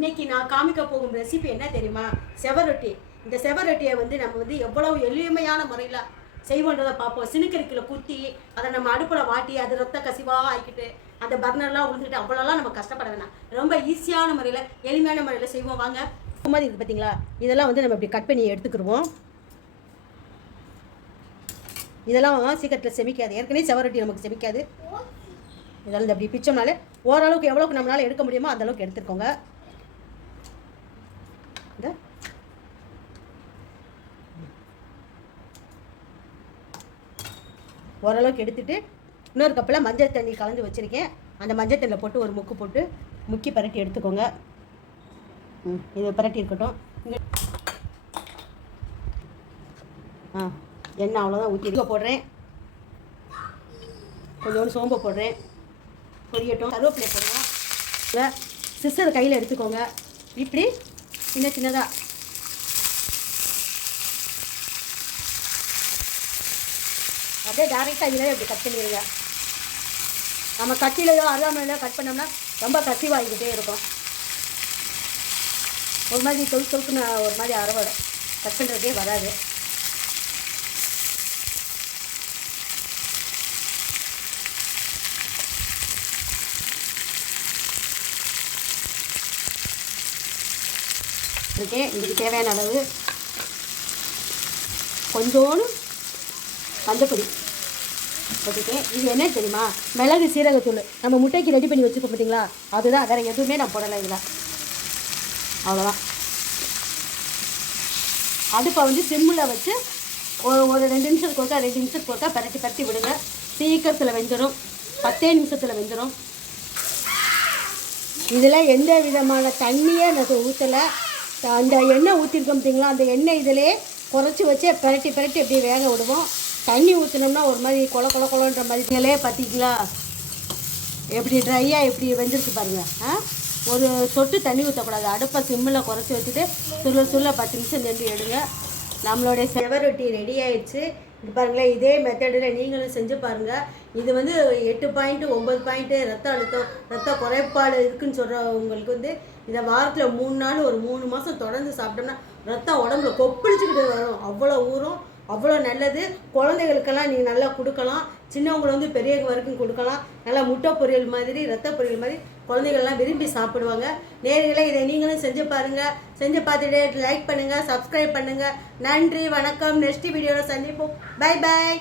இன்னைக்கு நான் காமிக்க போகும் ரெசிபி என்ன தெரியுமா? செவரொட்டி. இந்த செவரொட்டியை வந்து நம்ம வந்து எவ்வளவு எளிமையான முறையில் செய்வோன்றதை பார்ப்போம். சினுக்கரிக்கில் குத்தி அதை நம்ம அடுப்பில் வாட்டி அது ரத்த கசிவாக ஆக்கிட்டு அந்த பர்னர்லாம் விழுந்துட்டு அவ்வளோலாம் நம்ம கஷ்டப்பட வேணாம். ரொம்ப ஈஸியான முறையில் எளிமையான முறையில் செய்வோம். வாங்க. மாதிரி இது பார்த்தீங்களா, இதெல்லாம் வந்து நம்ம இப்படி கட் பண்ணி எடுத்துக்கிடுவோம். இதெல்லாம் சீக்கிரத்தில் செமிக்காது. ஏற்கனவே செவரொட்டி நமக்கு செமிக்காது. இதெல்லாம் இந்த அப்படி பிச்சோம்னாலே ஓரளவுக்கு எவ்வளோக்கு நம்மளால் எடுக்க முடியுமோ அந்த அளவுக்கு எடுத்துக்கோங்க. ஓரளவுக்கு எடுத்துட்டு இன்னொரு கப்பில் மஞ்சள் தண்ணி கலந்து வச்சுருக்கேன். அந்த மஞ்சள் தண்ணியில் போட்டு ஒரு முக்கு போட்டு முக்கி பரட்டி எடுத்துக்கோங்க. இது பரட்டி இருக்கட்டும். எண்ணெய் அவ்வளோதான் ஊற்றி போடுறேன். கொஞ்சோண்டு சோம்பு போடுறேன். பொரியட்டும். கருவேப்பிலை போடுவோம். இல்லை சிஸ்டர் கையில் எடுத்துக்கோங்க. இப்படி சின்னதாக அப்படியே டேரெக்டாக இதில் இப்படி கட் பண்ணிடுங்க. நம்ம கத்திலையோ அருவாமனையிலையோ கட் பண்ணோம்னா ரொம்ப கசிவாகிக்கிட்டே இருக்கும். ஒரு மாதிரி தொழுக்குன்னு ஒரு மாதிரி அரைவடை கட் பண்ணுறதுக்கே வராது. ஓகே, இதுக்கு தேவையான அளவு கொஞ்சோண்டு மஞ்சப்பொடி போட்டுக்கேன். இது என்ன தெரியுமா? மிளகு சீரகத்தூள் நம்ம முட்டைக்கு ரெடி பண்ணி வச்சுக்க பார்த்தீங்களா, அதுதான். வேறு எதுவுமே நான் போடலை இதில். அவ்வளோதான். அடுப்பை வந்து சிம்மில் வச்சு ஒரு 2 நிமிஷத்துக்கு ஒருக்கா 2 நிமிஷத்துக்கு ஒருக்கா பரட்டி விடுங்க. சீக்கிரத்தில் வெந்துடும். 10 நிமிஷத்தில் வெந்துடும். இதில் எந்த விதமான தண்ணியே நான் ஊற்றலை. அந்த எண்ணெய் ஊற்றிருக்கோம் பார்த்தீங்களா, அந்த எண்ணெய் இதிலே குறைச்சி வச்சு பரட்டி அப்படியே வேக விடுவோம். தண்ணி ஊற்றினோம்னா ஒரு மாதிரி கொலன்ற மாதிரி. நீங்களே பார்த்தீங்களா எப்படி ட்ரையாக எப்படி வெந்துருக்கு பாருங்கள். ஒரு சொட்டு தண்ணி ஊற்றக்கூடாது. அடுப்பை சிம்மில் குறைச்சி வச்சுட்டு சுள்ள 10 நிமிஷம் தண்டி எடுங்க. நம்மளுடைய செவரொட்டி ரெடி ஆயிடுச்சு. இது பாருங்களேன். இதே மெத்தடில் நீங்களும் செஞ்சு பாருங்கள். இது வந்து 8 பாயிண்ட்டு 9 பாயிண்ட்டு ரத்த அழுத்தம் ரத்த குறைபாடு இருக்குதுன்னு சொல்கிறவங்களுக்கு வந்து இதை வாரத்தில் 3 நாள் ஒரு 3 மாதம் தொடர்ந்து சாப்பிட்டோம்னா ரத்தம் உடம்புல கொப்பளிச்சுக்கிட்டு வரும். அவ்வளோ ஊறும், அவ்வளோ நல்லது. குழந்தைகளுக்கெல்லாம் நீங்கள் நல்லா கொடுக்கலாம். சின்னவங்களை வந்து பெரியவங்க வரைக்கும் கொடுக்கலாம். நல்லா முட்டை பொரியல் மாதிரி ரத்த பொரியல் மாதிரி குழந்தைகள்லாம் விரும்பி சாப்பிடுவாங்க. நேர்களே, இதை நீங்களும் செஞ்சு பாருங்கள். செஞ்சு பார்த்துட்டு லைக் பண்ணுங்கள், சப்ஸ்கிரைப் பண்ணுங்கள். நன்றி, வணக்கம். நெக்ஸ்ட் வீடியோவில் சந்திப்போம். பை.